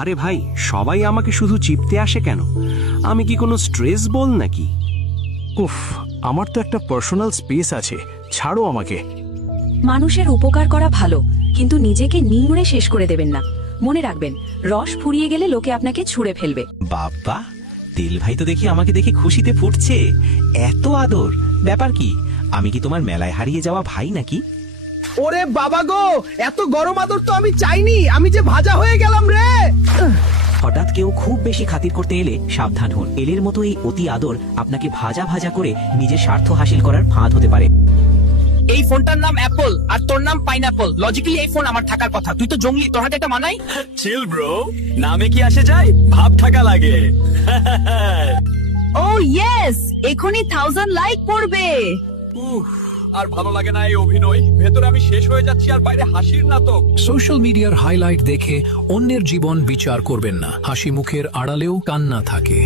আরে ভাই, সবাই আমাকে শুধু চিপতে আসে কেন? আমি কি কোনো স্ট্রেস বল নাকি? উফ, আমার তো একটা পার্সোনাল স্পেস আছে, ছাড়ো আমাকে। মানুষের উপকার করা ভালো, কিন্তু নিজেকে নিংড়ে শেষ করে দেবেন না। মনে রাখবেন, রস ফুরিয়ে গেলে লোকে আপনাকে ছুঁড়ে ফেলবে। বাবা, তেল ভাই তো দেখি আমাকে দেখে খুশিতে ফুটছে। এত আদর, ব্যাপার কি? আমি কি তোমার মেলায় হারিয়ে যাওয়া ভাই নাকি? ওরে বাবা গো, এত গরম আদর তো আমি চাইনি, আমি যে ভাজা হয়ে গেলাম রে। হঠাৎ কেউ খুব বেশি খাতির করতে এলে সাবধান হন। এলের মতো এই অতি আদর আপনাকে ভাজা ভাজা করে নিজের স্বার্থ হাসিল করার ফাঁদ হতে পারে। এই ফোনটার নাম অ্যাপল আর তোর নাম পাইনাপল। লজিক্যালি এই ফোন আমার থাকার কথা, তুই তো জঙ্গলি, তোর হাতে একটা মানাই। চিল ব্রো, নামে কি আসে যায়, ভাব থাকা লাগে। ও ইয়েস, এখনই 1000 লাইক পড়বে। আর ভালো লাগে না এই অভিনয়, ভেতরে আমি শেষ হয়ে যাচ্ছি আর বাইরে হাসির নাটক। সোশ্যাল মিডিয়ার হাইলাইট দেখে অন্যের জীবন বিচার করবেন না। হাসি মুখের আড়ালেও কান্না থাকে।